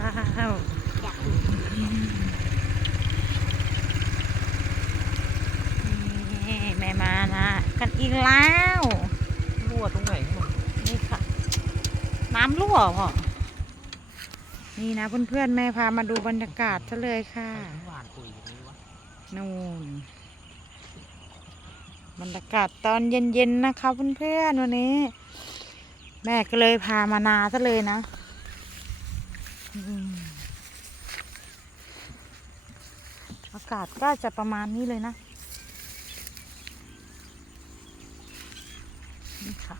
น้ากนี่แม่มานะ กันอีกแล้วรั่วตรงไหนของมันนี่ค่ะ น้ำรั่วพ่อนี่นะเพื่อนๆแม่พามาดูบรรยากาศซะเลยค่ะหวานปุ๋ยนี่วะนูนบรรยากาศตอนเย็นๆนะคะเพื่อนๆวันนี้ แม่ก็เลยพามานาซะเลยนะ อากาศก็จะประมาณนี้เลยนะ นี่ค่ะ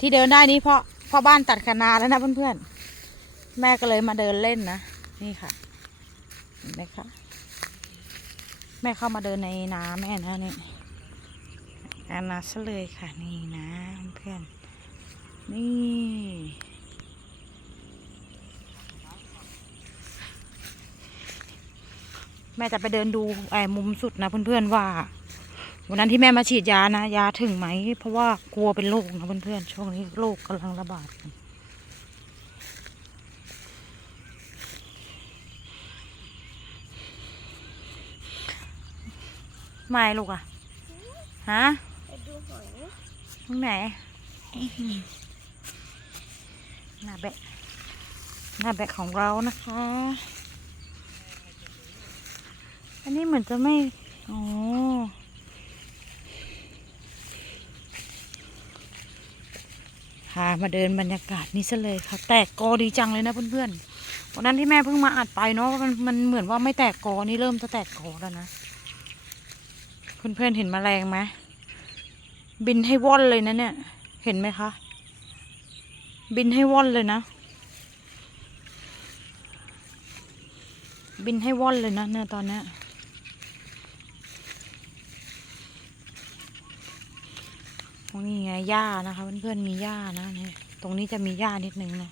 ที่เดินได้นี้เพราะเพราะบ้านตัดคนาแล้วนะเพื่อนๆ แม่ก็เลยมาเดินเล่นนะ นี่ค่ะเห็นไหมคะแม่เข้ามาเดินในนาแม่นะนี่อานาซะเลยค่ะนี่นะเพื่อน นี่ แม่จะไปเดินดูไอ้มุมสุดนะเพื่อนๆว่า วันนั้นที่แม่มาฉีดยานะ ยาถึงไหม เพราะว่ากลัวเป็นโรคนะเพื่อนๆช่วงนี้โรคกำลังระบาดกันไม่ลูกอะฮะ ไปดูหอยตรงไหนอื้อ หน้าแบะ หน้าแบะของเรานะคะ อันนี้เหมือนจะไม่อ๋อพามาเดินบรรยากาศนี้ซะเลยค่ะ แตกกอดีจังเลยนะเพื่อนๆ วันนั้นที่แม่เพิ่งมาอัดไปเนาะมันมันเหมือนว่าไม่แตกกอนี่เริ่มจะแตกกอแล้วนะเพื่อนๆเห็นแมลงไหมบินให้ว่อนเลยนะเนี่ย เห็นไหมคะ บินให้ว่อนเลยนะ บินให้ว่อนเลยนะเนี่ยตอนนี้ตรงนี้ไงหญ้านะคะเพื่อนๆมีหญ้านะเนี่ยตรงนี้จะมีหญ้านิดนึงนะ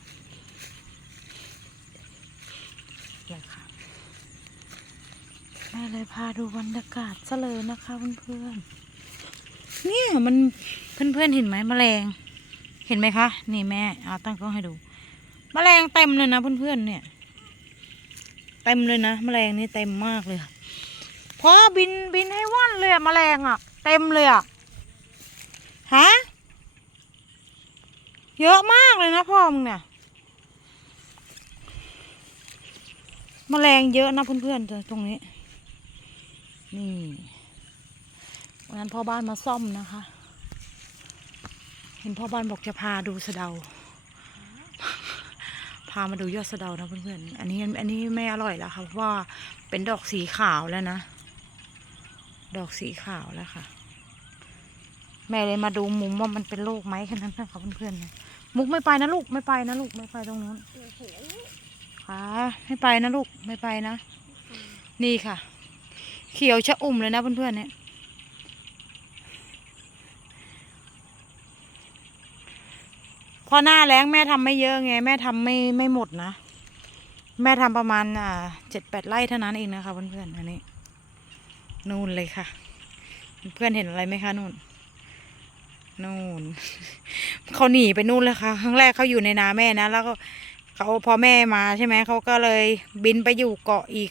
เดี๋ยวค่ะแม่เลยพาดูบรรยากาศซะเลยนะคะเพื่อนๆเนี่ยมันเพื่อนๆเห็นไหมแมลง เห็นไหมคะ นี่แม่เอาตั้งกล้องให้ดูแมลงเต็มเลยนะเพื่อนๆเนี่ย เต็มเลยนะแมลงนี่เต็มมากเลยพอบินบินให้ว่อนเลยอะแมลงอะเต็มเลยอะฮะเยอะมากเลยนะพ่อมึงเนี่ยแมลงเยอะนะเพื่อนๆตรงนี้ นี่วันนั้นพ่อบ้านมาซ่อมนะคะ เห็นพ่อบ้านบอกจะพาดูสะเดา พามาดูยอดสะเดานะเพื่อนๆ อันนี้อันนี้ไม่อร่อยแล้วค่ะเพราะว่าเป็นดอกสีขาวแล้วนะ ดอกสีขาวแล้วค่ะ แม่เลยมาดูมุมว่ามันเป็นโรคไหมแค่นั้นนะคะเพื่อนๆ มุกไม่ไปนะลูกไม่ไปนะลูกไม่ไปตรงนู้นหนูเห็นค่ะไม่ไปนะลูกไม่ไปนะ นี่ค่ะ เขียวชะอุ่มเลยนะเพื่อนๆเนี่ย อหน้าแล้งแม่ทำไม่เยอะไง แม่ทำไม่ไม่หมดนะ แม่ทำประมาณอ่าเจ็ดแปดไร่เท่านั้นเองนะคะเพื่อนๆอันนี้ นู่นเลยค่ะ เพื่อนเห็นอะไรไหมคะนู่น นู่นเขาหนีไปนู่นเลยค่ะ ครั้งแรกเขาอยู่ในนาแม่นะ แล้วก็เขาพอแม่มาใช่ไหมเขาก็เลยบินไปอยู่เกาะอีก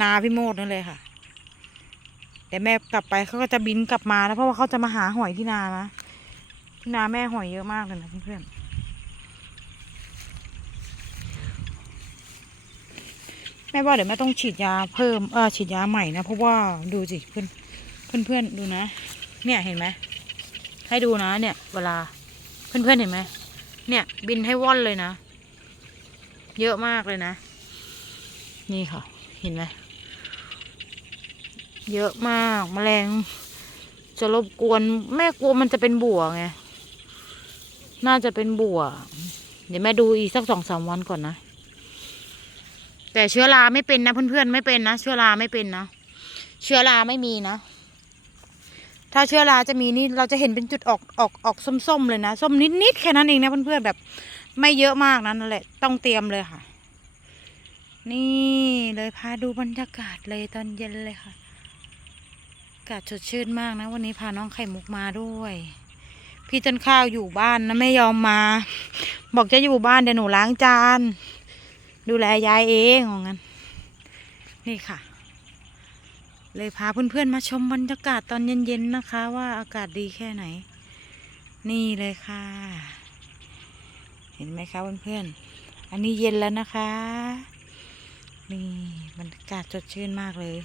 นาพี่โมดนั่นเลยค่ะแต่แม่กลับไปเขาก็จะบินกลับมาแล้วเพราะว่าเขาจะมาหาหอยที่นานะที่นาแม่หอยเยอะมากเลยนะเพื่อนๆ แม่ว่าเดี๋ยวแม่ต้องฉีดยาเพิ่มเออฉีดยาใหม่นะเพราะว่าดูสิเพื่อนเพื่อนเพื่อนดูนะ เนี่ยเห็นไหมให้ดูนะ เนี่ย เวลาเพื่อนเพื่อนเห็นไหมเนี่ย บินให้ว่อนเลยนะ เยอะมากเลยนะ นี่ค่ะ เห็นไหมเยอะมากแมลง จะรบกวน แม่กลัวมันจะเป็นบัวไงน่าจะเป็นบัว เดี๋ยวแม่ดูอีกสักสองสามวันก่อนนะ แต่เชื้อราไม่เป็นนะเพื่อนๆไม่เป็นนะเชื้อราไม่เป็นนะเชื้อราไม่มีนะ ถ้าเชื้อราจะมีนี่เราจะเห็นเป็นจุดออกออกออกส้มๆเลยนะส้มนิดๆแค่นั้นเองนะเพื่อนๆแบบ ไม่เยอะมากนะนั่นแหละต้องเตรียมเลยค่ะ นี่เลยพาดูบรรยากาศเลยตอนเย็นเลยค่ะอากาศสดชื่นมากนะ วันนี้พาน้องไข่มุกมาด้วยพี่ต้นข้าวอยู่บ้านนะไม่ยอมมา บอกจะอยู่บ้านเดี๋ยวหนูล้างจาน ดูแลยายเองของงั้นนี่ค่ะ เลยพาเพื่อนๆมาชมบรรยากาศตอนเย็นๆนะคะ ว่าอากาศดีแค่ไหน นี่เลยค่ะ เห็นไหมคะเพื่อนๆอันนี้เย็นแล้วนะคะ นี่บรรยากาศสดชื่นมากเลย